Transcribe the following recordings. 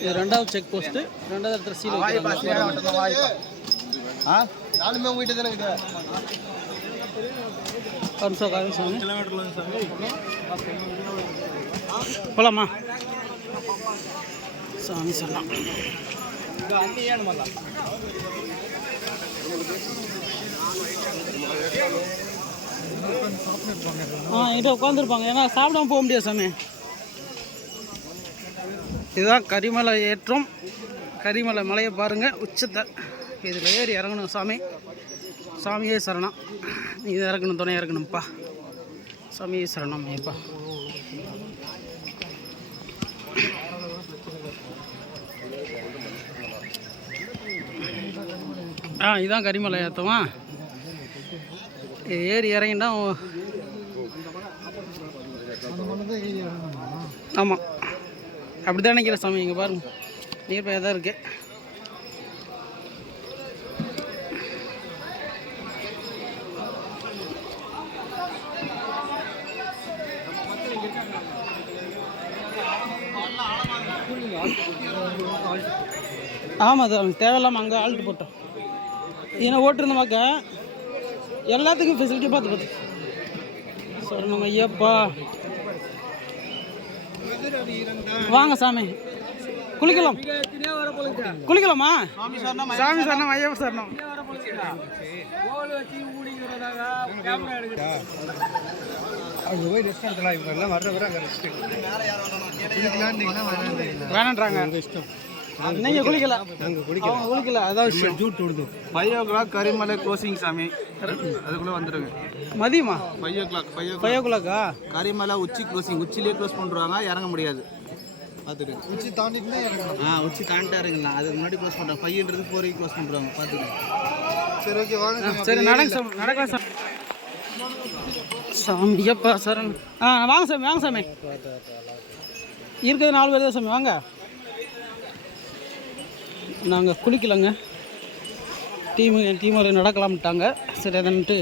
இது ரெண்டாவது check post. ரெண்டாவது இடத்துல சீல் நானுமே உங்ககிட்ட தானே இது போலாமா சாமி சொல்லலாம். என்கிட்ட உட்காந்துருப்பாங்க, ஏன்னா சாப்பிடாம போக முடியாது சாமி. இதுதான் கரிமலை ஏற்றம். கரிமலை மலையை பாருங்கள், உச்சத்தை. இதில் ஏறி இறங்கணும் சாமி. சாமியே சரணம். இது இறக்கணும், துணை இறக்கணும்ப்பா. சாமியே சரணம் ஐயப்பா. இதுதான் கரிமலை ஏற்றமா. ஏறி இறங்கினா ஆமாம், அப்படி தான் நினைக்கிறேன் சாமி. இங்கே பாருங்க, நீர்ப்பையாக தான் இருக்கு. ஆமாம் சார், தேவையில்லாமல் அங்கே ஆல்ட்டு போட்டோம். ஏன்னா ஓட்டுருந்தமாக்கா எல்லாத்துக்கும் ஃபெசிலிட்டி பார்த்து சார். நம்ம ஐயப்பா வாங்க சாமி, குளிக்கலாம். குளிக்கலாமா சாமி? சரணம் ஐயப்பா சரணம். வேணான்றாங்க. நீங்கள் குளிக்கல, நாங்கள் குளிக்கல. அதான் விஷயம். 5 o'clock கரிமலை க்ளோசிங் சாமி. அதுக்குள்ளே வந்துடுங்க. மதியமா 5 o'clock 5 o'clock கரிமலை உச்சி க்ளோசிங். உச்சிலே க்ளோஸ் பண்ணுறாங்க, இறங்க முடியாது. பார்த்துட்டு உச்சி தாண்டிட்டுனா இறங்கணும். உச்சி தாண்டிட்டு இறங்கலாம். அதுக்கு முன்னாடி க்ளோஸ் பண்ணுறாங்க. 5ன்றது 4 க்ளோஸ் பண்ணுறாங்க. பார்த்துட்டு சரி, ஓகே வாங்க. சரி நடக்கலாம் சாமி. சாமி ஐயப்பா சரண். வாங்க சாமி, வாங்க சாமி. இருக்கிறது 4 பேர் தான் சாமி. வாங்க. நாங்கள் குளிக்கலைங்க. டீம் நடக்கலாம்ட்டாங்க. சரி அதன்ட்டு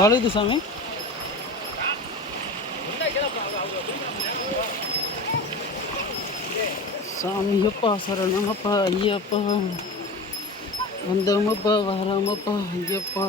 வழுகுது சாமி. சாமி அப்பா சரணமப்பா ஐயப்பா, வந்தோமப்பா வராமப்பா ஐயப்பா.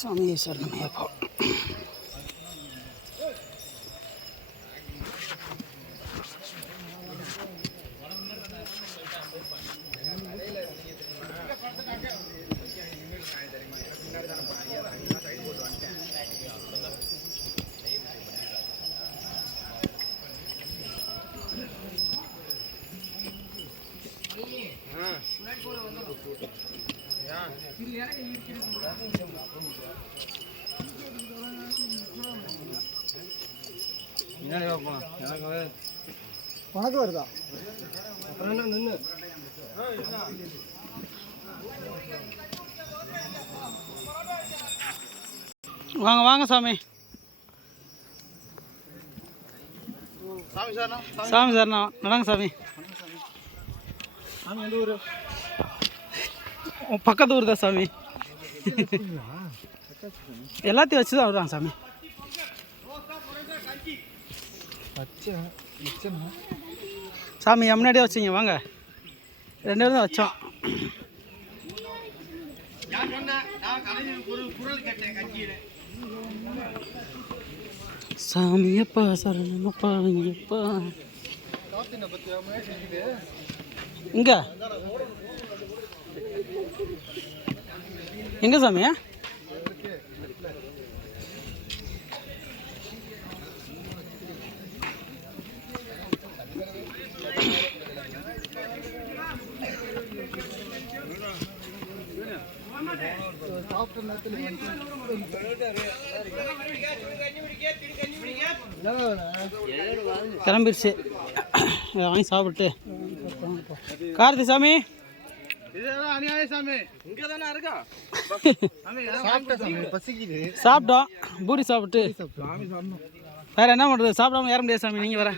சாமியே சரணமையப்பா. உனக்கு வருதா? அப்புறம் என்ன நின்று வாங்க வாங்க சாமி. சாமி சார்ண்ணா நடங்க சாமி. பக்கத்து ஊர் தான் சாமி. எல்லாத்தையும் வச்சு தான் வருவாங்க சாமி. சாமி முன்னாடியே வச்சிங்க வாங்க. 2 பேரும் தான் வச்சோம். சாமியப்பா சரணமப்பா ஐயப்பா. இங்க எங்க சாமியா? கிளம்பிடுச்சு. இதை வாங்கி சாப்பிட்டு கார்த்தி சாமி சாப்பிட்டோம். பூரி சாப்பிட்டு வேற என்ன பண்ணுறது? சாப்பிடாம ஏற முடியாது சாமி. நீங்கள் வேற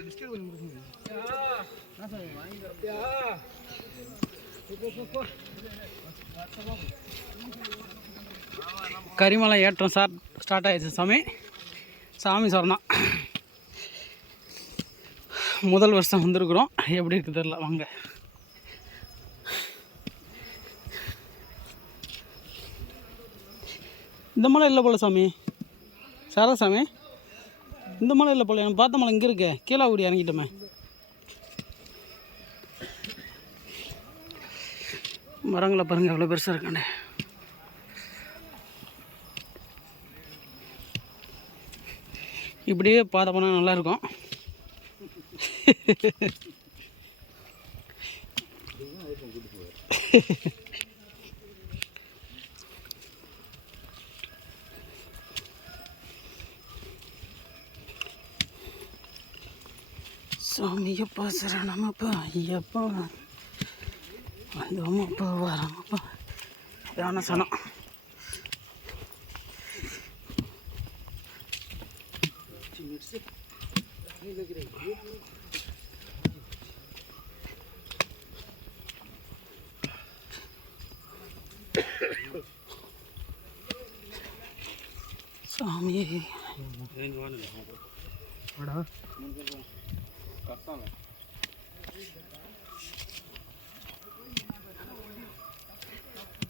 கரிமலை ஏற்றம் ஸ்டார்ட் ஆயிடுச்சு சாமி. சாமி சரணம். முதல் வருஷம் வந்திருக்கிறோம். எப்படி இருக்கு தெரியல. வாங்க. இந்த மலை இல்லை போல சாமி. சாரா சாமி, இந்த மலை இல்லை போல. எனக்கு பார்த்த மலை இங்கே இருக்கு. கீழாகுடி இறங்கிட்டோமே. மரங்களை பாருங்க எவ்வளோ பெருசாக இருக்கானே. இப்படியே பார்த்த போனால் நல்லாயிருக்கும். சாமியப்பா சரணமப்பா ஐயப்பா வந்தோமப்பா வரமப்பா யானை சனம். சாமி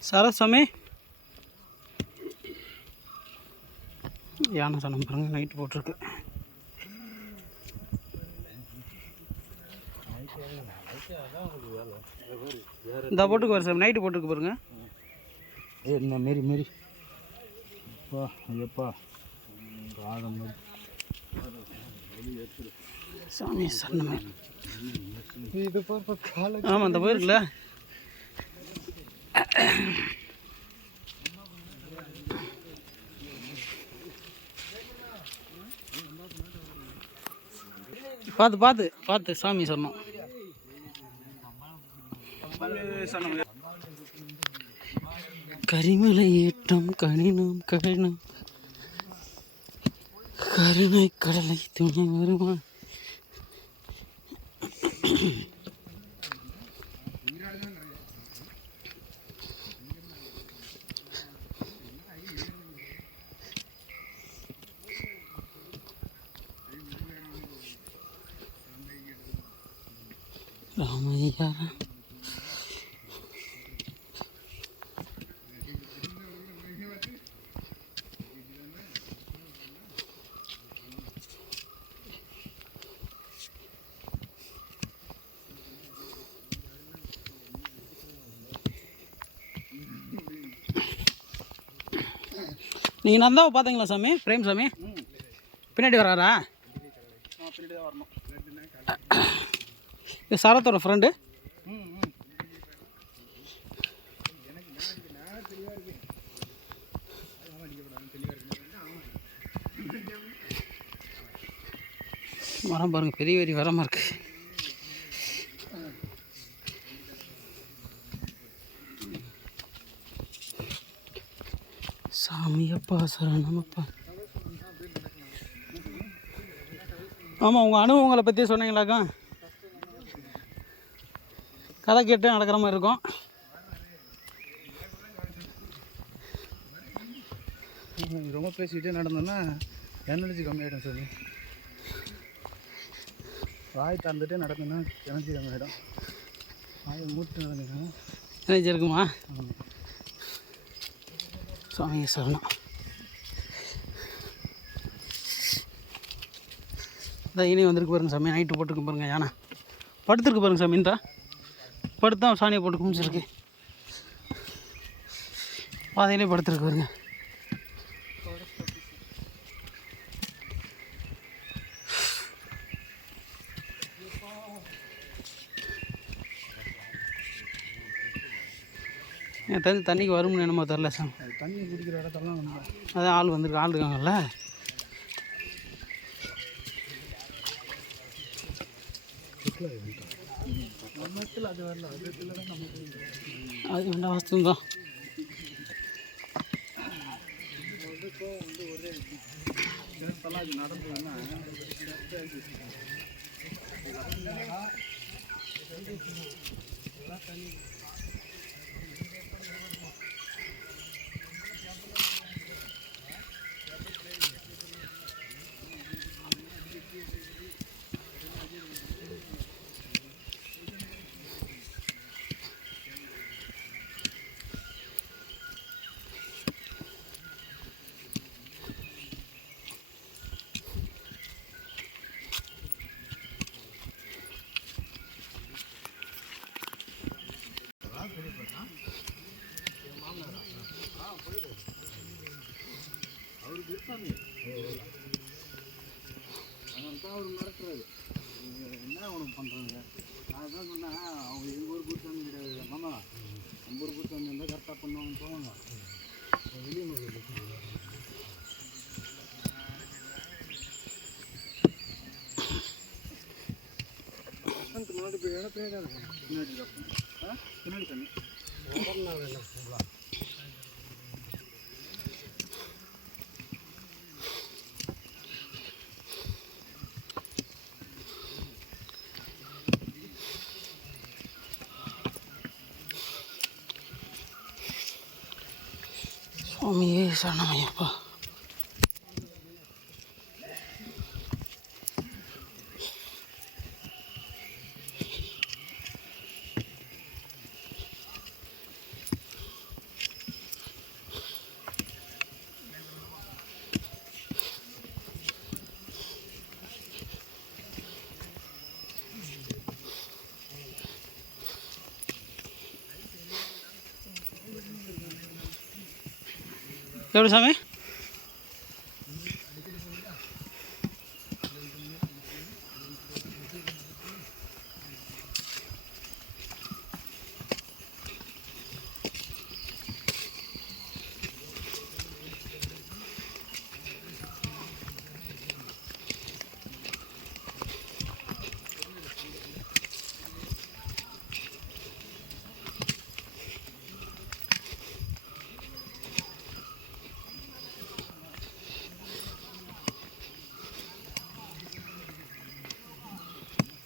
சரசாமி யானை சனம் பாருங்க. நைட்டு போட்டிருக்கு. இந்த போட்டுக்கு வர சாமி. நைட்டு போட்டுருக்கு பாருங்க. என்ன மாரி மாரி அப்பா ஐயப்பா சாமி சரணமே. ஆமாம் அந்த போயிருக்குல்ல. பார்த்து பார்த்து பார்த்து சாமி சொன்னோம். கரிமலை ஏற்றம் கணினம் கழினம் கருணை கடலை துணை வருமா. ராமையா நீங்கள் நந்தாவை பார்த்தீங்களா சாமி? பிரேம் சாமி பின்னாடி வராரா? பின்னாடி தான் வரணும். இது சரத்தோட ஃப்ரெண்டு. மரம் பாருங்க, பெரிய பெரிய மரமாக இருக்கு. சாமியப்பா சரணமப்பா. ஆமாம், உங்கள் அனுபவங்களை பற்றி சொன்னீங்களாக்கா? கதை கேட்டு நடக்கிற மாதிரி இருக்கும். ரொம்ப பேசிக்கிட்டே நடந்தோன்னா எனர்ஜி கம்மியாகிடும் சார். வாய் திறந்துட்டே நடக்கணும்னா எனர்ஜி கம்மியாகிடும். வாயை மூட்டு நடந்துக்கணும். எனர்ஜி இருக்குமா? சுவாமி சரணம். இதான் இனி வந்திருக்கு பாருங்க சாமி. நைட்டு போட்டுருக்கு பாருங்க. யானை படுத்துருக்கு பாருங்க சாமி. இந்த படுத்தா சாணியை போட்டு குமிச்சிருக்கு. பாதையிலே படுத்துருக்கு பாருங்க. தண்ணிக்கு வரும்னு என்னமோ தெரில சாமி. தண்ணி குடிக்கிற இடத்தெல்லாம் வந்து அதான் ஆள் வந்துருக்கு, ஆள் இருக்காங்கல்ல. அது வரல, அது வேண்டாம் வாஸ்துதான். நடந்ததுன்னா அவருக்கு இருக்காங்க. அதனால்தான் அவர் நடத்துறாரு. என்ன உனக்கு பண்ணுறாங்க? நான் தான் சொன்னேன், அவங்க எங்கள் ஊர் கூட்டாந்து கிடையாது மாமா, நம்ம ஊர் கூட்டாந்து இருந்தால் கரெக்டாக பண்ணுவாங்கன்னு போவாங்க. வெளியே முன்னாடி போய் இடம் பேர் பின்னாடி பின்னாடி தண்ணி சுவாமியே சரணமையப்பா. எப்படி சாமி?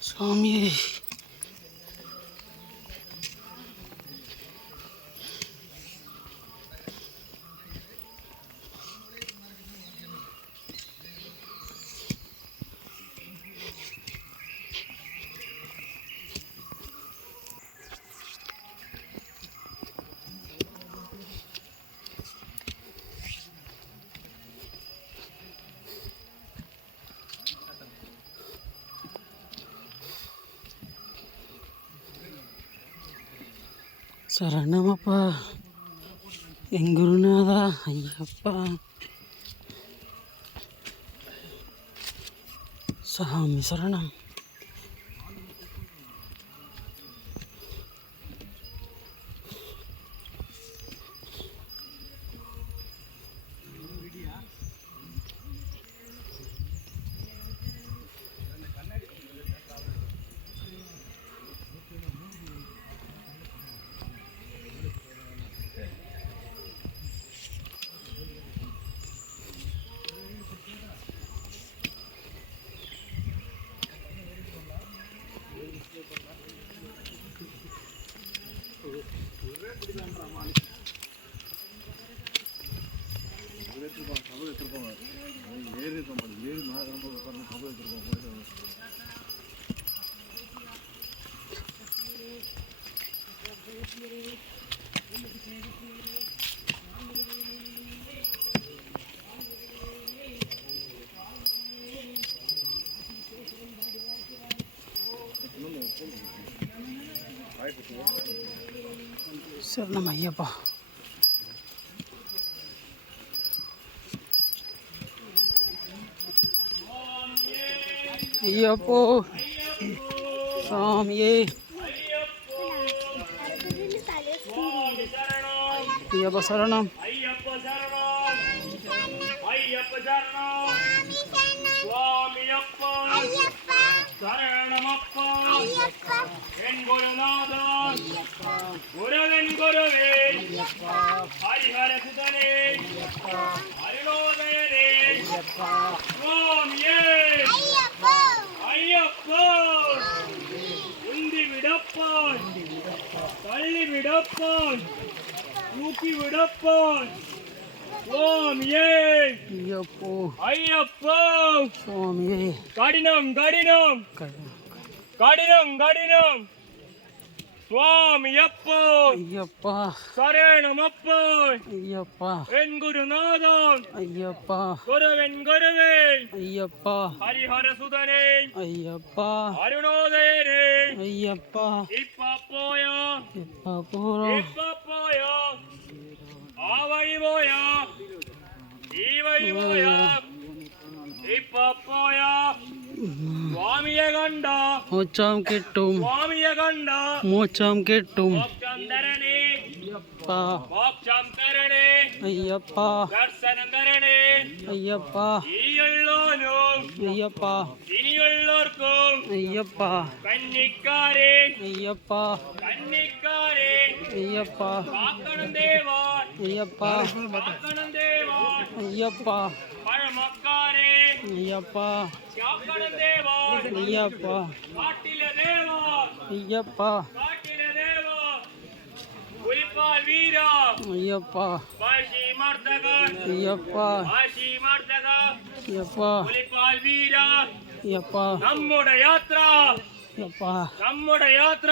சுவாமியே சரணமப்பா எங்குருநாதா ஐயப்பா. சாமி சரணம். சரணம் ஐயப்பா. ஐயப்போ சாமியே ஐயப்ப சரணம் ஐயப்ப சரணம் ஐயப்ப சரணம் சுவாமியப்பா சரணமப்பா என் குருநாதா குருவன் குருவே ஹரிஹர சுதனே அருணோதயனே சுவாமியே ஐயப்பா உந்தி விடப்பான் தள்ளி விடப்பான் தூக்கி விடப்பான் சுவாமியே ஐயப்போ ஐயப்பா சுவாமியே கடினம் கடினம் கடினம் கடினம் சுவாமியப்பா ஐயப்பா சரணமப்பா ஐயப்பா என் குருநாதன் ஐயப்பா குருவன் குருவே ஐயப்பா ஹரிஹர சுதனே ஐயப்பா அருணோதயனே ஐயப்பா இப்ப போயா எப்பா போறோம் இப்ப போயா ஆ வழி போயா ഈ വഴി പോയാ ഇപ്പൊ പോയാ സ്വാമിയെ കണ്ട മോക്ഷം കിട്ടും സ്വാമിയെ കണ്ട മോക്ഷം കിട്ടും മോക്ഷം തരണേ അയ്യപ്പാ മോക്ഷം തരണേ അയ്യപ്പാ ദർശനം തരണേ അയ്യപ്പാ ഈയുള്ളോനും അയ്യപ്പാ ഇനിയുള്ളവർക്കും അയ്യപ്പാ കന്നിക്കാരെ അയ്യപ്പാ കന്നിക്കാരെ അയ്യപ്പാ കാക്കണം ദേവാ അയ്യപ്പാ കാക്കണം ദേവാ അയ്യപ്പാ പഴമക്കാരെ അയ്യപ്പാ കാക്കണം ദേവാ അയ്യപ്പാ കാട്ടിലെ ദേവാ അയ്യപ്പാ കാട്ടിലെ ദേവാ പുലിപ്പാൽ വീര അയ്യപ്പാ ഭാഷി മർദ്ദകൻ അയ്യപ്പാ ഭാഷി മർദ്ദകൻ അയ്യപ്പാ പുലിപ്പാൽ വീര അയ്യപ്പാ നമ്മുടെ യാത്ര അയ്യപ്പാ നമ്മുടെ യാത്ര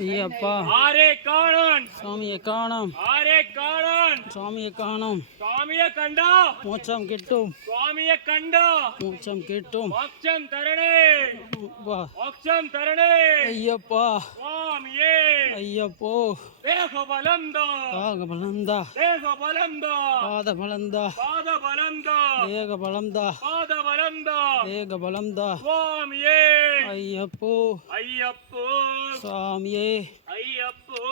അയ്യപ്പാ ആരെ കാണാൻ സ്വാമിയെ കാണാം ആരെ കാണാൻ സ്വാമിയെ കാണാം സ്വാമിയെ കണ്ട മോക്ഷം കിട്ടും സ്വാമിയെ കണ്ട മോക്ഷം കിട്ടും മോക്ഷം തരണേ വാ മോക്ഷം തരണേ അയ്യപ്പാ സ്വാമിയേ അയ്യപ്പോ ദേഹബലന്ത പാകബലന്ത ദേഹബലന്ത പാദബലന്ത പാദബലന്ത ദേഹബലന്ത പാദബലന്ത ദേഹബലന്ത സ്വാമിയേ അയ്യപ്പോ അയ്യപ്പോ സ്വാമിയേ അയ്യപ്പോ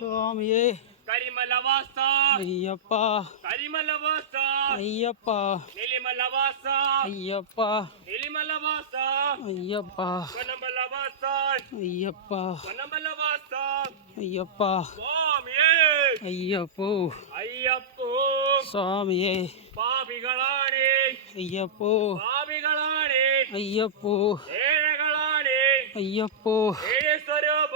സ്വാമിയേ കരിമലവാസ അയ്യപ്പാ കരിമലവാസ അയ്യപ്പാ നിലിമലവാസ അയ്യപ്പാ നിലിമലവാസ അയ്യപ്പാ വനമലവാസ അയ്യപ്പാ വനമലവാസ അയ്യപ്പാ സ്വാമിയേ അയ്യപ്പോ അയ്യപ്പോ സ്വാമിയേ പാപികളാണ് അയ്യപ്പോ പാപികളാണ് അയ്യപ്പോ ഏഴകളാണ് അയ്യപ്പോ ഏഴ് സ്വരൂപ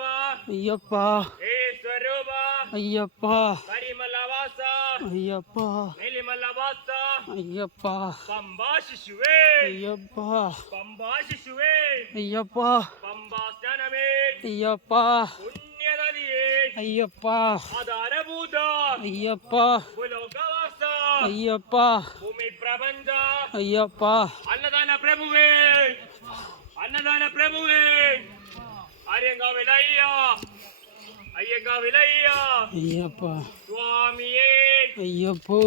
അയ്യപ്പാ ഏഴ് സ്വരൂപ അയ്യപ്പാ കരിമലവാസ അയ്യപ്പാ നിലിമലവാസ അയ്യപ്പാ പമ്പാ ശിശുവേ അയ്യപ്പാ പമ്പാ ശിശുവേ അയ്യപ്പാ പമ്പാ സ്നാനമേ അയ്യപ്പാ പുണ്യനദിയേ അയ്യപ്പാ ആധാരഭൂത അയ്യപ്പാ ഭൂലോകവാസ അയ്യപ്പാ ഭൂമി പ്രപഞ്ച അയ്യപ്പാ അന്നദാന പ്രഭുവേ അന്നദാന പ്രഭുവേ അയ്യങ്കാവിലയ്യ അയ്യങ്കാവിലയ്യ അയ്യപ്പാ സ്വാമിയേ അയ്യപ്പോ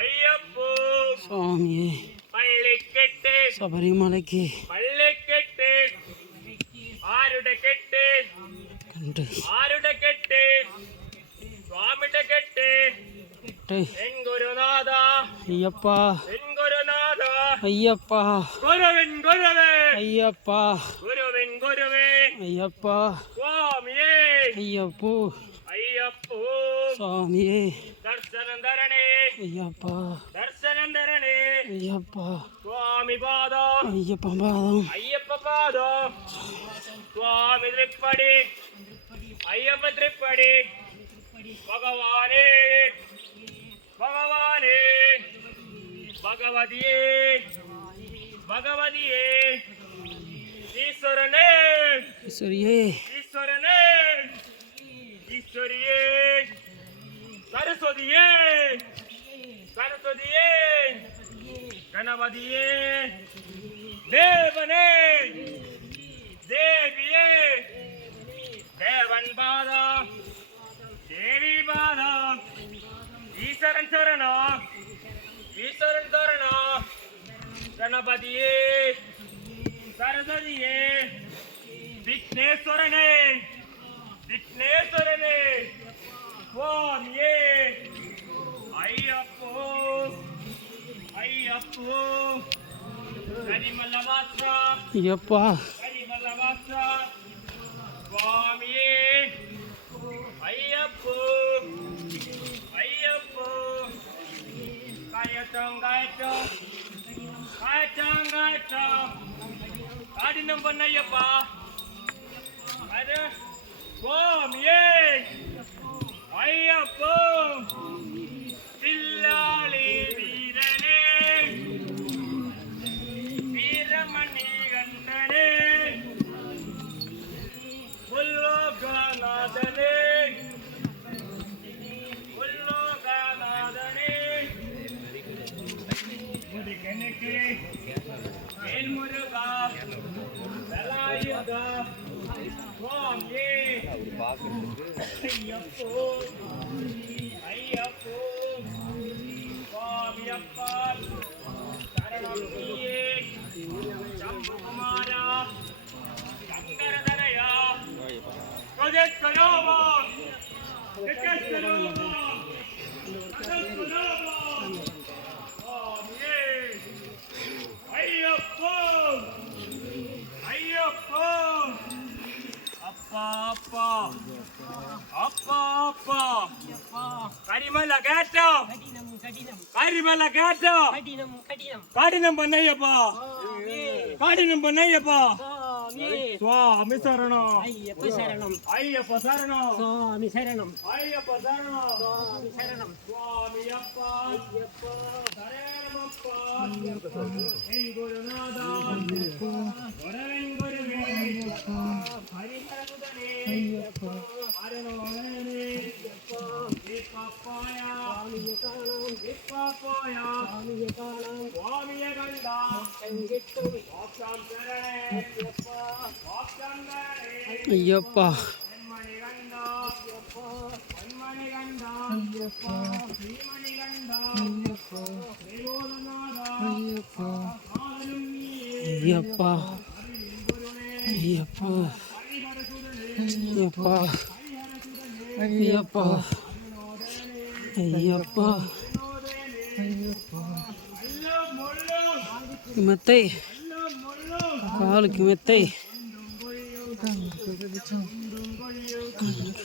അയ്യപ്പോ സ്വാമിയേ പള്ളിക്കെട്ട് ശബരിമലയ്ക്ക് പള്ളിക്കെട്ട് ആരുടെ കെട്ട് കണ്ട് ആരുടെ കെട്ട് സ്വാമിയുടെ കെട്ട് എൻ ഗുരുനാഥ അയ്യപ്പാ എൻ ഗുരുനാഥ അയ്യപ്പാ ഗുരുവൻ ഗുരുവേ അയ്യപ്പാ ഗുരുവൻ ഗുരുവേ അയ്യപ്പാ സ്വാമിയേ അയ്യപ്പോ അയ്യപ്പോ സ്വാമിയേ ദർശനം തരണേ അയ്യപ്പാ ദർശനം തരണേ അയ്യപ്പാ സ്വാമി പാദം അയ്യപ്പ പാദം അയ്യപ്പ പാദം സ്വാമി തൃപ്പടി അയ്യപ്പ തൃപ്പടി ഭഗവാനേ ഭഗവാനേ ഭഗവതിയേ ഭഗവതിയേ ഈശ്വരനേ ഈശ്വരിയേ ഈശ്വരനേ ഈശ്വരിയേ സരസ്വതിയേ സരസ്വതിയേ ഗണപതിയേ ദേവനേ ദേവിയേ ദേവൻ പാദ ദേവി പാദ ഈശ്വരൻ ശരണ ഈശ്വരൻ ശരണ ഗണപതിയേ സരസ്വതിയേ വിഘ്നേശ്വരനേ വിഘ്നേശ്വരനേ സ്വാമിയേ ஐயப்போ ஐயப்போ கரிமல்ல வாசா எப்பா கரிமல்ல வாசா சுவாமியே ஐயப்போ ஐயப்போ காயட்டம் காயட்டம் காயட்டம் காயட்டம் காடினம் பண்ணையப்பா அது சுவாமியே ஐயப்போ தில்லாளி வீரனே வீரமணி கண்டனே உல்லோகநாதனே உல்லோகநாதனே முருகனுக்கு வேல்முருகா வேலாயுதா சுவாமியே ஐயப்போ ஐயப்போ சுவாமியப்பா சரணம் நீயே சம்பகுமாரா சங்கரதனயா பிரஜெக்கரோவா பிரஜெக்கரோவா பிரஜெக்கரோவா சுவாமியே ஐயப்போ ஐயப்போ அப்பா அப்பா அப்பா அப்பா கரிமல கேட்டோம் கரிமல கேட்டோம் கடினம் பண்ணையப்பா கடினம் பண்ணையப்பா சுவாமி சரணம் ஐயப்ப சரணம் ஐயப்ப சரணம் சுவாமி சரணம் ஐயப்ப சரணம் சுவாமி சரணம் சுவாமி அப்பா ஐயப்பா சரணமப்பா என் குருநாதா வரவன் குருவே ஹரிஹரசுதனே ஐயப்பா அரணோனே ஐயப்பா விப்பாயா சுவாமியே காணோம் விப்பாயா சுவாமியே காணோம் சுவாமியே கண்டா எங்கிட்டு வாக்சாம் சரணே ஐயப்பா வாக்சாம் சரணே ஐயப்பா மணி கண்டா ஐயப்பா மணி கண்டா ஐயப்பா ஸ்ரீமணி கண்டா ஐயப்பா தேவோதநாதா ஐயப்பா ஆதரும் நீயே ஐயப்பா ஐயப்பா ஐயப்பா ஐயப்பா ஐயப்பா மெத்தை காலுக்கு மெத்தை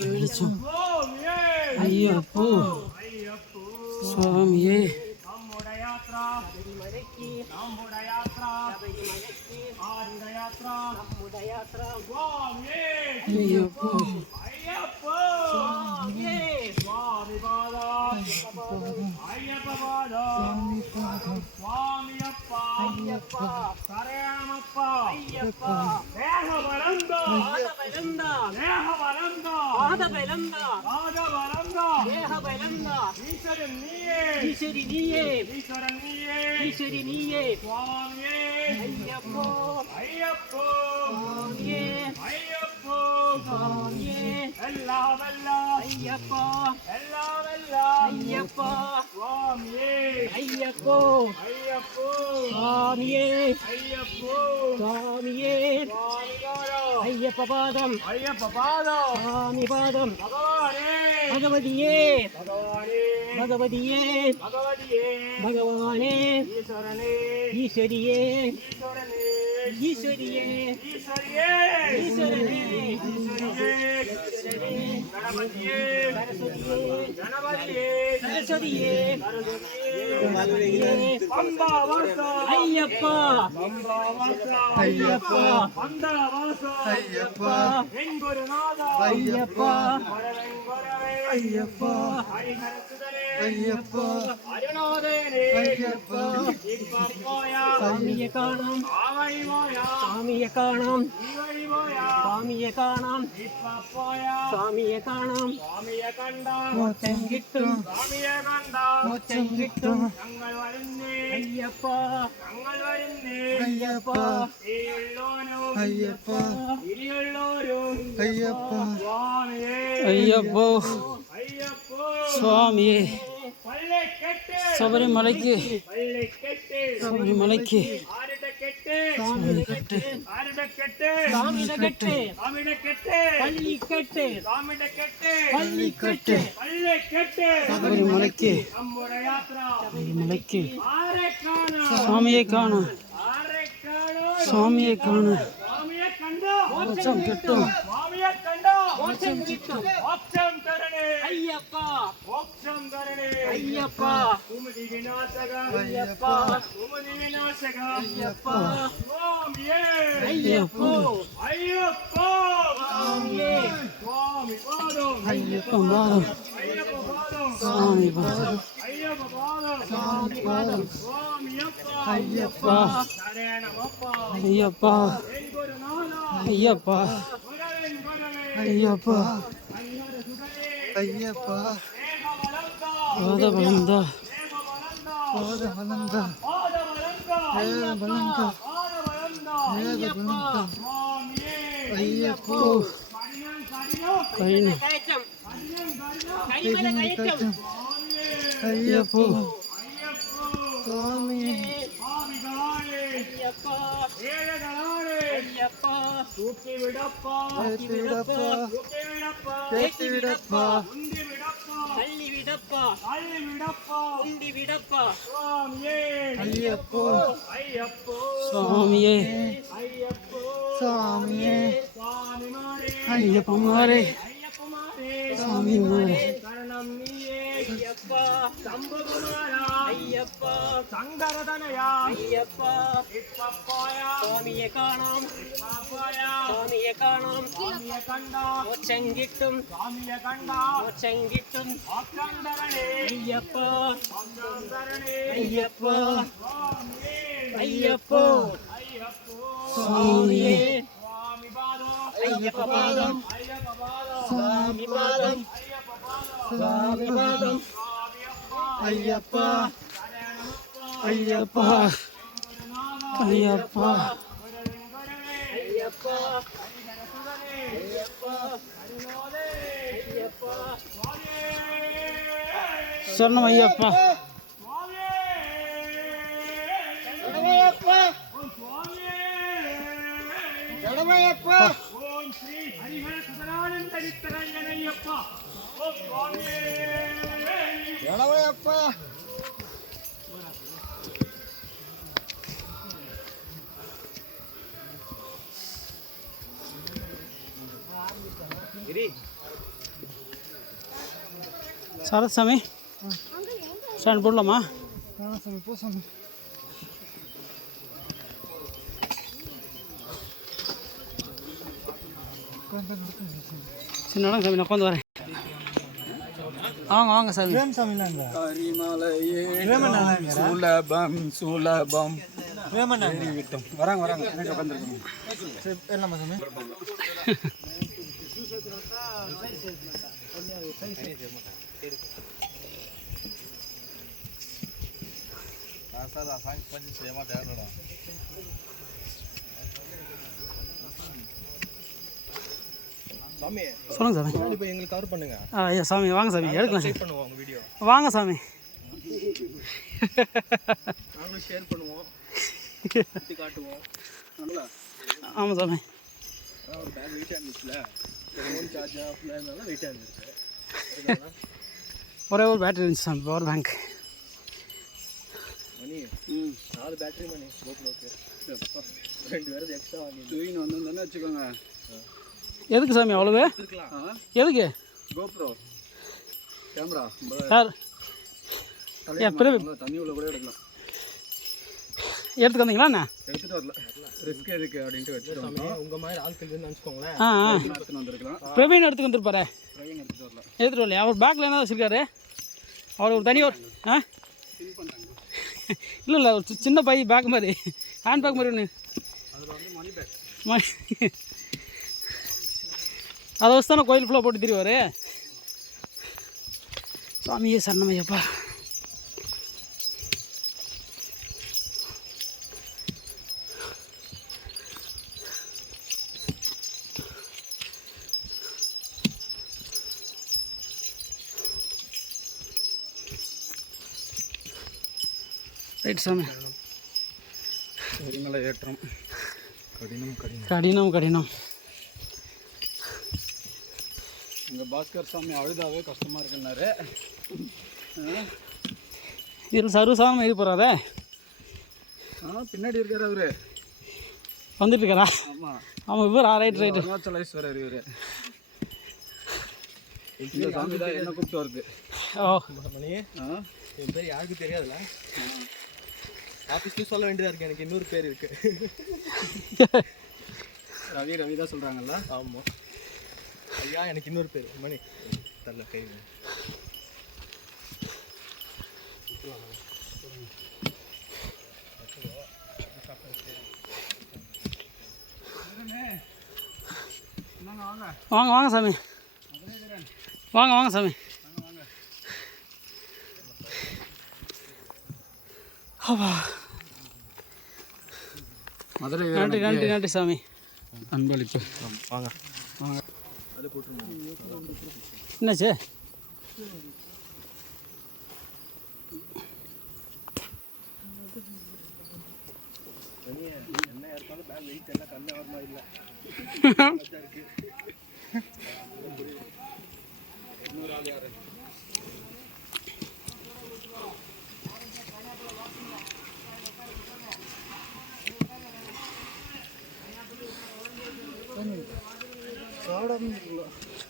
வெளிச்சம் ஐயப்போ சுவாமியே ஐயப்போ ஐயப்ப பாதம் சுவாமி பாதம் பகவதியே பகவதியே பகவானே ஈஸ்வரியே ஈஸ்வரியே ஈஸ்வரனே சரஸ்வதியே ஐயப்பா ஐயப்பா ஐயப்பா ஐயப்பா ஐயப்பா ஐயப்பா ஐயப்பா சாமியை காணோம் சாமியை காணோம் சாமியை காணோம் சாமியை காணோம் மோட்சம் கிட்டும் மோட்சம் கிட்டும் ஐயப்பா ஐயப்பா ஐயப்பா ஐயப்பா ஐயப்போ சுவாமியே சபரிமலைக்கு கெட்டு கட்டு ஆரிட கெட்டு சாமிட கெட்டு சாமிட கெட்டு பள்ளி கெட்டு சாமிட கெட்டு பள்ளி கெட்டு பள்ளி கெட்டு சபரிமலைக்கு நம்முடைய யாத்ரா மலைக்கு ஆரை காண சுவாமியை காண ஆரை காண சுவாமியை காண சுவாமியை கண்டோ மோட்சம் கிட்டும் சுவாமியை கண்டோ மோட்சம் கிட்டும் மோட்சம் தரணே ஐயப்பா மோட்சம் தரணே ஐயப்பா குமதி விநாசக ஐயப்பா குமதி விநாசக ஐயப்பா சுவாமியே ஐயப்போ ஐயப்போ சாமியே சுவாமி பாதம் ஐயப்பன் பாதம் ஐயப்ப பாதம் சுவாமி பாதம் ஐயப்ப பாதம் சாமி பாதம் சுவாமியப்பா ஐயப்பா சரணமப்பா ஐயப்பா என் குருநாதா ஐயப்பா குரலின் குரலே ஐயப்பா ஐயர சுகரே ஐயப்பா ஏகவலந்தா பாத பலந்தா ஏகவலந்தா பாத வளர்ந்தா பாதவலந்தா வளர்ந்தா பாதவலந்தா வளர்ந்தா சுவாமியே ஐயப்போ கடினம் கடினம் கழின கயற்றம் கடினம் கடினம் கைமல கயற்றம் சுவாமியே ஐயப்போ ஐயப்போ சுவாமியே சுவாமிகளே ஐயப்பா ஏழைகளே ஐயப்பா தூக்கி விடப்பா ஏத்தி விடப்பா தூக்கி விடப்பா ஏத்தி விடப்பா உந்தி விடப்பா தள்ளி விடப்பா தள்ளி விடப்பா உண்டி விடப்பா சுவாமியே ஐயப்போ ஐயப்போ சுவாமியே ஐயப்போ சுவாமியே சுவாமிமாரே ஐயப்பமாரே ஐயப்பமாரே சுவாமிமாரே சரணம் நீயே ஐயப்பா சம்பகுமாரா ஐயப்பா சங்கரதனயா ஐயப்பா இப்பப்பாயா சாமியை காணாம் இப்பாப்பாயா சாமியை காணாம் சுவாமிய கண்டா மோட்சம் கிட்டும் சுவாமிய கண்டா மோட்சம் கிட்டும் ஆக்ராந்தரணே ஐயப்பா ஆக்ராந்தரணே ஐயப்பா சுவாமியே ஐயப்போ ஐயப்போ சாமியே சுவாமி பாதம் ஐயப்ப பாதம் ஐயப்ப பாதம் சாமி பாதம் ஐயப்ப பாதம் சாமி பாதம் சுவாமியப்பா ஐயப்பா சரணமப்பா ஐயப்பா ஐயப்பா குரலின் குரலே ஐயப்பா ஹரிஹர சுதனே ஐயப்பா ஹரிநாதே ஐயப்பா சுவாமியே சொர்ணம் ஐயப்பா சுவாமியே கடமையப்பா ஓம் சுவாமியே கடமையப்பா ஓம் ஸ்ரீ ஹரிஹர சுதனானந்த நித்தரையனையப்பா ஓம் சுவாமியே கடமையப்பா சரத்சாமி ஸ்டாண்ட் போடலாமா சாமி போ சாமி சின்ன இடம் சாமி நான் உட்காந்து வரேன் வாங்க வாங்க சாமி சாமிலாங்க சுலபம் சுலபம் வராங்க வராங்க எனக்கு உட்காந்துருக்கோம் என்னம்மா சாமி சொல்லுங்க சாமி இப்போ எங்களுக்கு கவர் பண்ணுங்க ஐயா சாமி வாங்க சாமி எடுக்கலாம் சாமி பண்ணுவோம் உங்க வீடியோ வாங்க சாமி நாங்களும் ஷேர் பண்ணுவோம் காட்டுவோம் ஆமாம் சாமி ஒரு பேக் வெயிட்டாக இருந்துச்சுல ஃபோன் சார்ஜ் ஆஃப்ல இருந்தாலும் வெயிட்டாக இருந்துச்சு ஒரே ஒரு பேட்டரி இருந்துச்சு சாமி பவர் பேங்க் மணி 4 பேட்டரி மணி கோப்ரோக்கு 2 வேறு எக்ஸ்ட்ரா வாங்கி தூயின் வந்திருந்தோன்னு வச்சுக்கோங்க எதுக்கு சாமி அவ்வளவு இருக்கலாம் எதுக்கு கோப்ரோ கேமரா சார் ஏன் பிறகு தண்ணி உள்ள கூட எடுக்கலாம் எடுத்துக்கு வந்தீங்களா என்ன எடுத்துட்டு வரல ரிஸ்க் எதுக்கு அப்படின்ட்டு வச்சுருவாங்க உங்கள் மாதிரி ஆட்கள் இருந்து நினச்சிக்கோங்களேன் ஆ ஆ எடுத்துன்னு வந்திருக்கலாம் பிரவீன் எடுத்துக்கு வந்துருப்பாரு ட்ரைவிங் எடுத்துட்டு வரல எடுத்துட்டு வரலையா அவர் பேக்கில் என்ன வச்சுருக்காரு அவர் ஒரு தனி ஒரு ஆ இல்லை இல்லை ஒரு சின்ன பை பேக் மாதிரி ஹேண்ட் பேக் மாதிரி ஒன்று அதில் வந்து மணி பேக் மணி அதை வச்சு தானே கோயில் ஃபுல்லாக போட்டு திரிவார் சாமியே சரணமையப்பா ரைட் சாமி கரிமலை ஏற்றம் கடினம் கடினம் கடினம் கடினம். இங்கே பாஸ்கர் சாமி அழுதாவே கஷ்டமாக இருக்குன்னாரு. இதில் சர்வசாதாரணமாக இது போகிறாதே. பின்னாடி இருக்கார் அவரு வந்துட்டு இருக்காரா? ஆமாம் ஆமாம், இவர் ரைட் ரைட்டு. அருணாச்சலேஸ்வரர் இவர். இந்த சாமி தான் என்ன கூப்பிட்டு வருது. ஓ மணி என் பேர் யாருக்கும் தெரியாதுல்ல, ஆஃபீஸ்லேயும் சொல்ல வேண்டியதாக இருக்குது. எனக்கு இன்னொரு பேர் இருக்குது. ரவி ரவி தான் சொல்கிறாங்கல்ல. ஆமாம் ஐயா, எனக்கு இன்னொரு பேர் மணி தரல கை. வாங்க வாங்க சாமி, வாங்க வாங்க சாமி. அப்பா, மதுரை நன்றி நன்றி நன்றி சாமி. அன்பளிப்பு. வாங்க வாங்க. என்னாச்சு? என்ன இருந்தாலும் பேக் வெயிட் எல்லாம் கண்ணு வர மாதிரி இல்லை. இன்னொரு ஆள் யாரு?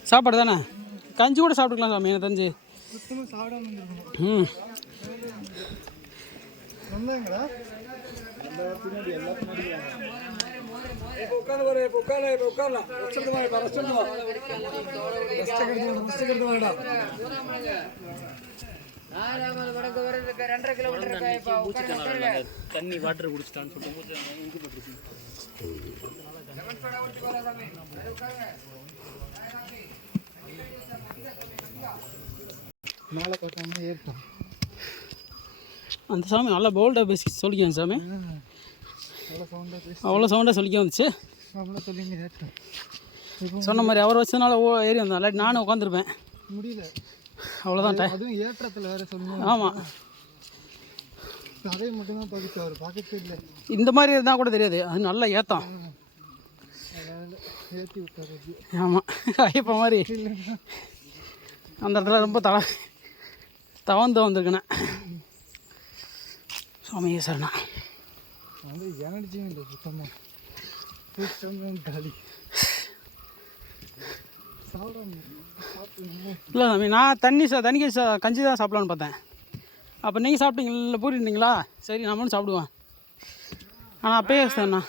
சாப்பாடு தானே, கஞ்சி கூட சாப்பிட்டுக்கலாம் சாமி எனக்கு தெரிஞ்சு. ம் தண்ணி வாட்டர் குடிச்சிட்டான்னு சொல்லிட்டு மேலே கட்டாமல் ஏற்போம். அந்த சாமி நல்லா போல்டாக பேசி சொல்லிக்கணும் சாமி. அவ்வளோ சவுண்டாக சொல்லிக்க வந்துச்சு. சொன்ன மாதிரி அவர் வச்சதுனால ஏறி வந்தேன். இல்லாட்டி நானும் உட்காந்துருப்பேன். முடியல, அவ்வளோதான் டைம். அதுவும் ஏற்றத்தில் வேறு சொல்லணும். ஆமாம், தரையை மட்டும்தான் பகுத்து அவர் பார்க்கவே இல்லை. இந்த மாதிரி இருந்தால் கூட தெரியாது, அது நல்லா ஏற்றம். ஏற்றி விட்டாரு. ஆமாம், ஐயப்ப மாதிரி அந்த இடத்துல ரொம்ப தவந்து வந்திருக்கேன். சுவாமியே சரணா. வந்து எனர்ஜியும் இல்லை சுத்தமாக. காலி இல்லை சாமி, நான் தண்ணிக்கு கஞ்சி தான் சாப்பிட்லான்னு பார்த்தேன். அப்போ நீங்கள் சாப்பிட்டீங்களா, பூரிட்டீங்களா? சரி நம்மளும் சாப்பிடுவேன். ஆனால் அப்பயே சார்ண்ணா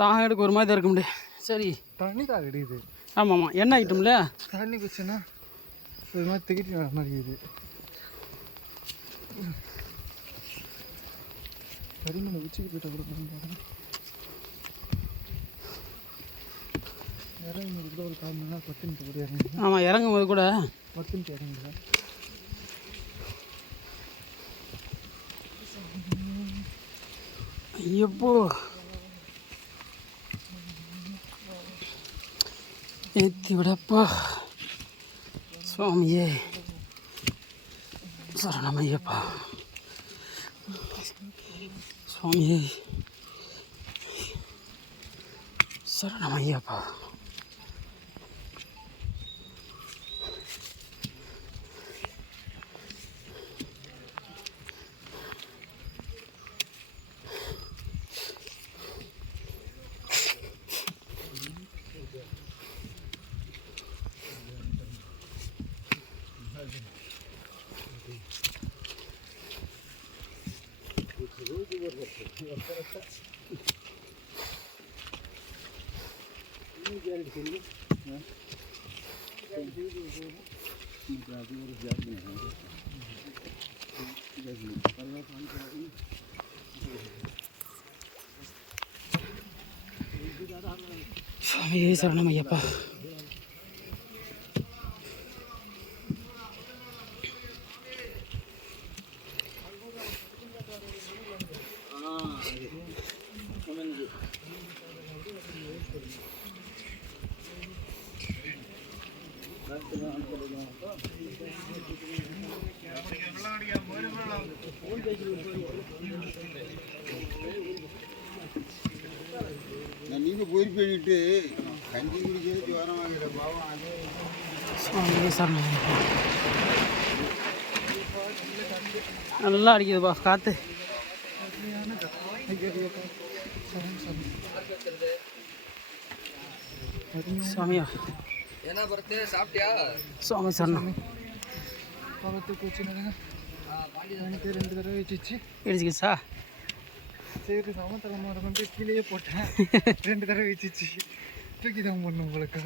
தாகம் எடுக்க ஒரு மாதிரி தான் இருக்க முடியும். சரி தண்ணி தான் கிடைக்குது. ஆமாம் ஆமாம், என்ன ஐட்டம்ல தண்ணி குடிச்சுன்னா ஒரு மாதிரி திக்கிட்டு வர மாதிரி இருக்குது. கரிமலை உச்சிக்கு போய்ட்டு கூட பார்க்குறேன். இறங்கும்போது கூட ஒரு 4 மணி நேரம் 10 நிமிஷம் கூட இறங்குது. ஆமாம், இறங்கும் போது கூட 10 நிமிஷம் இறங்குது. ஐயப்போ ஏற்றி விடப்பா. சுவாமியே சரணம் ஐயப்பா. சுவாமியே சரணம் ஐயப்பா. சுவாமியே சரணம் ஐயப்பா. சுவாமியே சரணமையப்பா. நல்லா அடிக்குதுப்பா காற்று. சுவாமியா சுவாமி சரணம். இடிச்சுக்கிச்சா? சரி சமத்தலை மரம் வந்து கீழே போட்டேன். 2 தடவை வச்சிச்சு. தூக்கி தான் பண்ணும் உங்களுக்கு.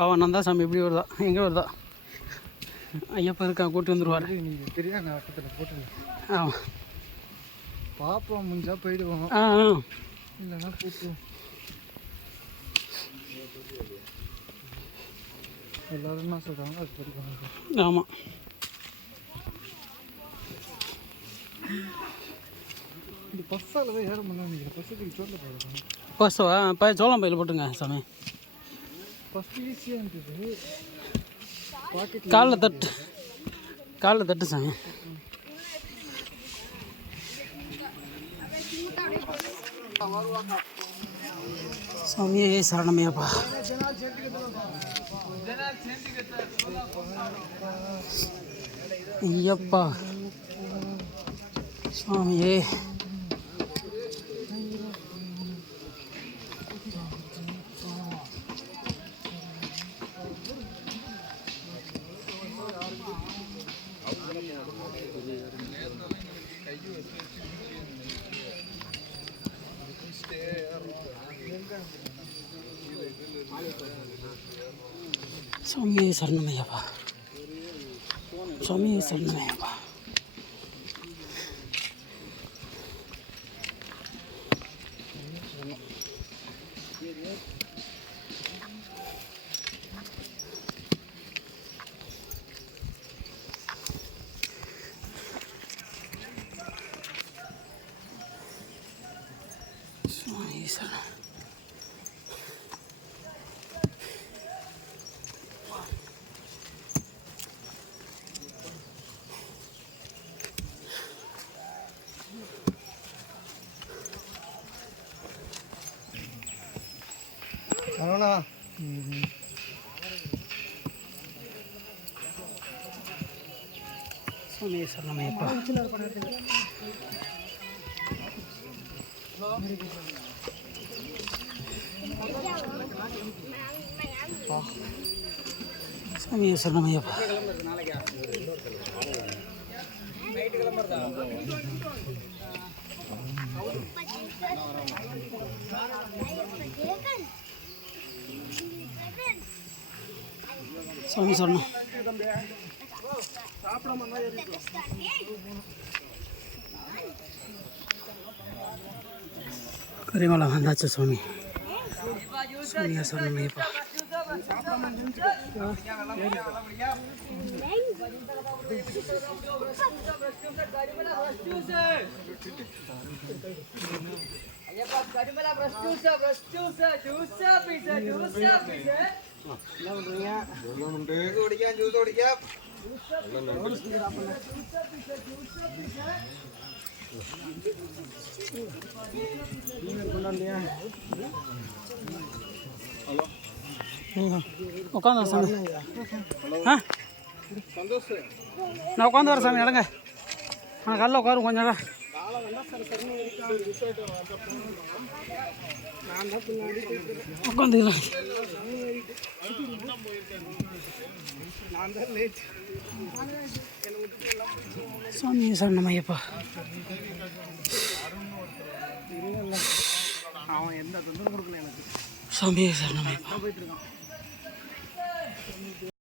அவன் நான் தான் சாமி எப்படி வருதா எங்கே வருதா? ஐயப்பா இருக்கான், கூட்டி வந்துடுவார். நீங்கள் பெரிய நாட்டத்தில் போட்டுருங்க. ஆமாம் பாப்போம், முடிஞ்சா போயிடுவோம். ஆ இல்லைன்னா போட்டுருவோம். எல்லோரும் என்ன சொல்கிறாங்க அது படிப்பாங்க. ஆமாம் இந்த பஸ்ஸால் தான் ஏற முடியல. நீங்கள் பஸ்ஸுக்கு சோழில் போயிடுவாங்க. பஸ்ஸா இப்போ சோளம் பையில் போட்டுங்க சாமி. ஃபஸ்ட்டு ஈஸியாக இருந்தது. பாக்கெட் காலில் தட்டு சாமி. சாமியே சரணமையப்பா. ஐயப்பா சுவாமியே சுவாமியே சரணமையப்பா. சுவாமியே சரணமையப்பா. சுவாமியே சரணம். அண்ணா சுவாமியே சரணமையப்பா. சுவாமியே சரணமையப்பா. சுவாமி சரணம். கரிமலை வந்தாச்சு சுவாமி. சுவாமியா சரணமையப்பா. உட்காந்து வர சாமி. ஆ நான் உட்காந்து வரேன் சாமி. இடங்க நான் காலைல உட்காரும் கொஞ்சம் நேரம். உட்காந்துக்கலாம். சுவாமியே சரணமையப்பா. அவன் எந்த தொந்தரவும் கொடுக்கல எனக்கு. சுவாமியே சரணமையப்பா.